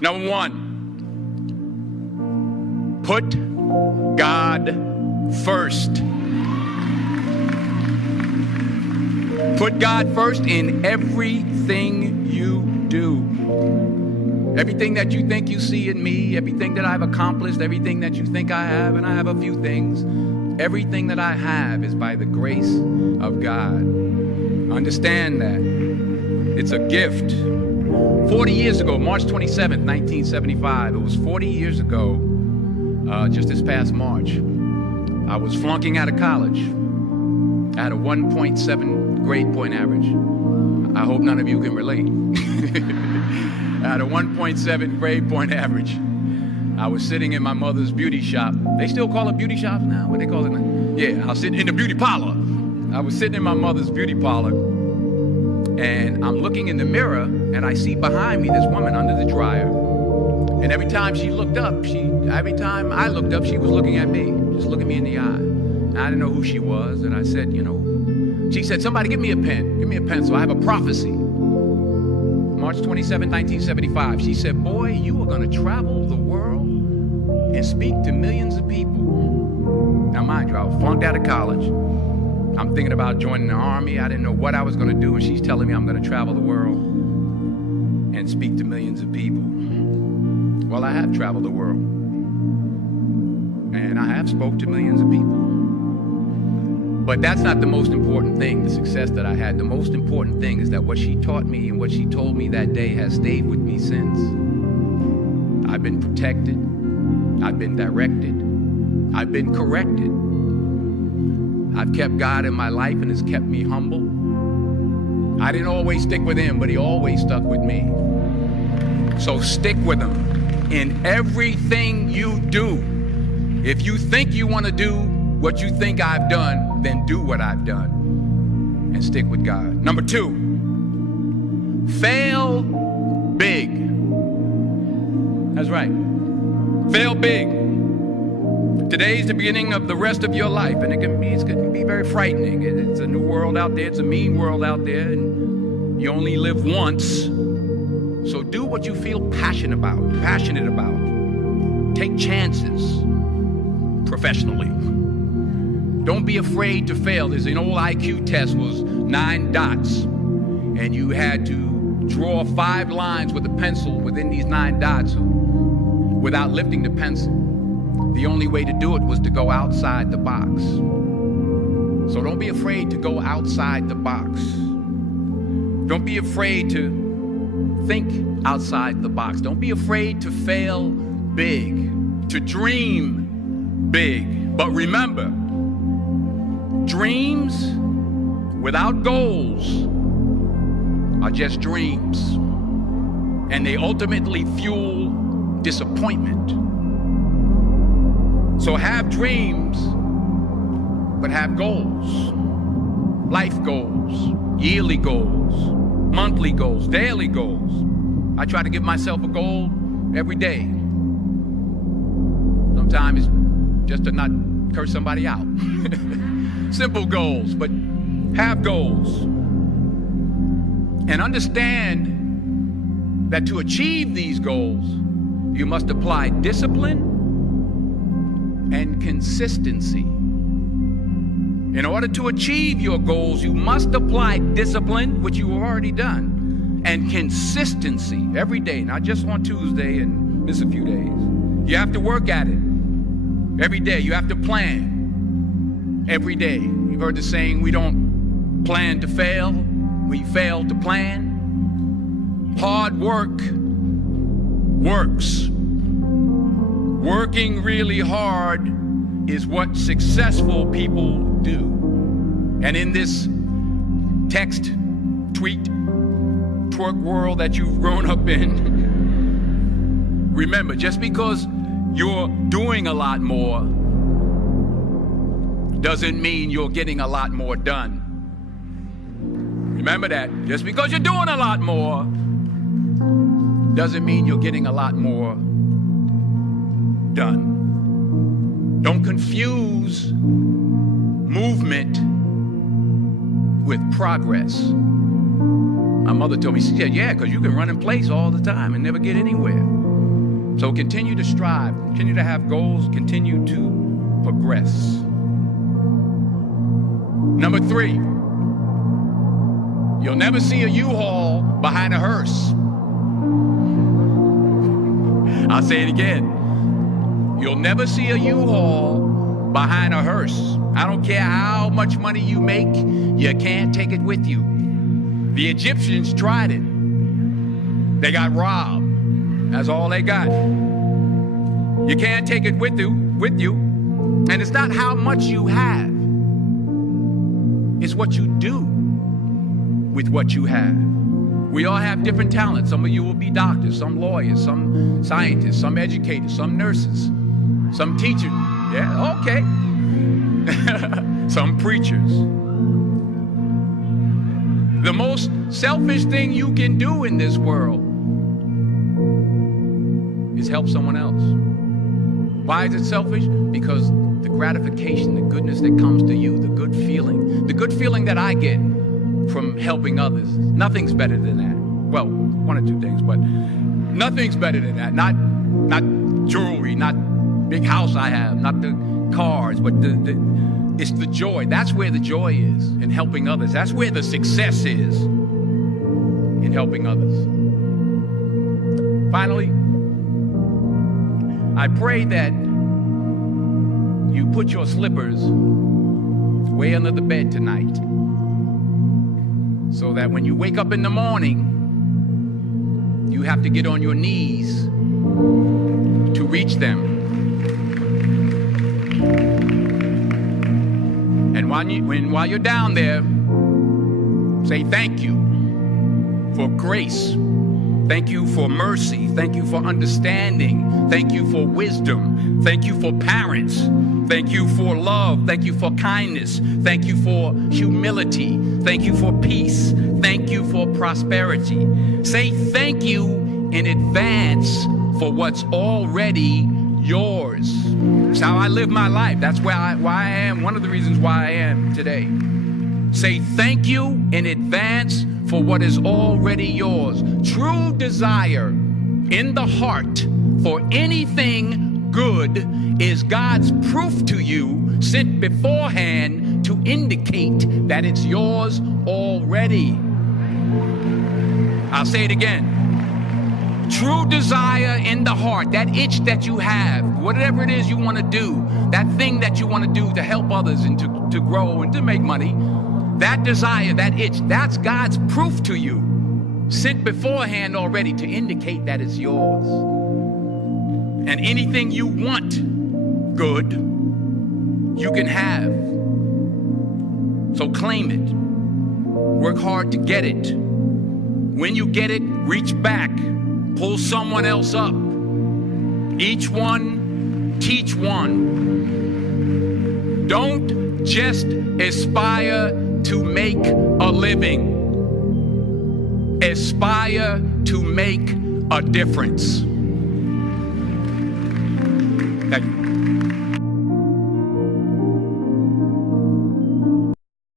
Number one, put God first. Put God first in everything you do. Everything that you think you see in me, everything that I've accomplished, everything that you think I have, and I have a few things, everything that I have is by the grace of God. Understand that. It's a gift. 40 years ago, March 27th, 1975, it was 40 years ago, just this past March, I was flunking out of college. I had a 1.7 grade point average. I hope none of you can relate. I had a 1.7 grade point average. I was sitting in my mother's beauty shop. They still call it beauty shops now? What they call it now? Yeah, I was sitting in the beauty parlor. I was sitting in my mother's beauty parlor, and I'm looking in the mirror, and I see behind me this woman under the dryer. And every time she looked up, every time I looked up, she was looking at me, just looking me in the eye. And I didn't know who she was, and I said, she said, somebody give me a pen, give me a pencil, I have a prophecy. March 27, 1975, she said, boy, you are going to travel the world and speak to millions of people. Now, mind you, I was flunked out of college. I'm thinking about joining the Army. I didn't know what I was going to do, and she's telling me I'm going to travel the world and speak to millions of people. Well, I have traveled the world, and I have spoke to millions of people. But that's not the most important thing, the success that I had. The most important thing is that what she taught me and what she told me that day has stayed with me since. I've been protected. I've been directed. I've been corrected. I've kept God in my life, and it's kept me humble. I didn't always stick with him, but he always stuck with me. So stick with him in everything you do. If you think you want to do what you think I've done, then do what I've done and stick with God. Number two, fail big. That's right. Fail big. Today's the beginning of the rest of your life, and it can be very frightening. It's a new world out there. It's a mean world out there, and you only live once. So do what you feel passionate about. Take chances professionally. Don't be afraid to fail. There's an old IQ test, was 9 dots, and you had to draw 5 lines with a pencil within these 9 dots without lifting the pencil. The only way to do it was to go outside the box. So don't be afraid to go outside the box. Don't be afraid to think outside the box. Don't be afraid to fail big, to dream big. But remember, dreams without goals are just dreams, and they ultimately fuel disappointment. So have dreams, but have goals. Life goals, yearly goals, monthly goals, daily goals. I try to give myself a goal every day. Sometimes it's just to not curse somebody out. Simple goals, but have goals. And understand that to achieve these goals, you must apply discipline and consistency. In order to achieve your goals, you must apply discipline, which you have already done, and consistency every day, not just on Tuesday and miss a few days. You have to work at it every day. You have to plan every day. You've heard the saying, we don't plan to fail, we fail to plan. Hard work works. Working really hard is what successful people do. And in this text, tweet, twerk world that you've grown up in, remember, just because you're doing a lot more doesn't mean you're getting a lot more done. Remember that. Just because you're doing a lot more doesn't mean you're getting a lot more done. Don't confuse movement with progress. My mother told me, she said, yeah, because you can run in place all the time and never get anywhere. So continue to strive, continue to have goals, continue to progress. Number 3, you'll never see a U-Haul behind a hearse. I'll say it again. You'll never see a U-Haul behind a hearse. I don't care how much money you make, you can't take it with you. The Egyptians tried it. They got robbed. That's all they got. You can't take it with you. And it's not how much you have. It's what you do with what you have. We all have different talents. Some of you will be doctors, some lawyers, some scientists, some educators, some nurses, some teachers. Yeah, okay. Some preachers. The most selfish thing you can do in this world is help someone else. Why is it selfish? Because the gratification, the goodness that comes to you, the good feeling that I get from helping others, nothing's better than that. Well, one or two things, but nothing's better than that. Not jewelry, not big house I have, not the cars, but it's the joy. That's where the joy is, in helping others. That's where the success is, in helping others. Finally, I pray that you put your slippers way under the bed tonight, so that when you wake up in the morning, you have to get on your knees to reach them. And while you're down there, say thank you for grace. Thank you for mercy. Thank you for understanding. Thank you for wisdom. Thank you for parents. Thank you for love. Thank you for kindness. Thank you for humility. Thank you for peace. Thank you for prosperity. Say thank you in advance for what's already yours. It's how I live my life. That's why I am. One of the reasons why I am today. Say thank you in advance for what is already yours. True desire in the heart for anything good is God's proof to you, sent beforehand to indicate that it's yours already. I'll say it again. True desire in the heart, that itch that you have, whatever it is you want to do, that thing that you want to do to help others and to grow and to make money, that desire, that itch, that's God's proof to you, sent beforehand already to indicate that it's yours. And anything you want good, you can have. So claim it. Work hard to get it. When you get it, reach back. Pull someone else up. Each one, teach one. Don't just aspire to make a living. Aspire to make a difference. Thank you.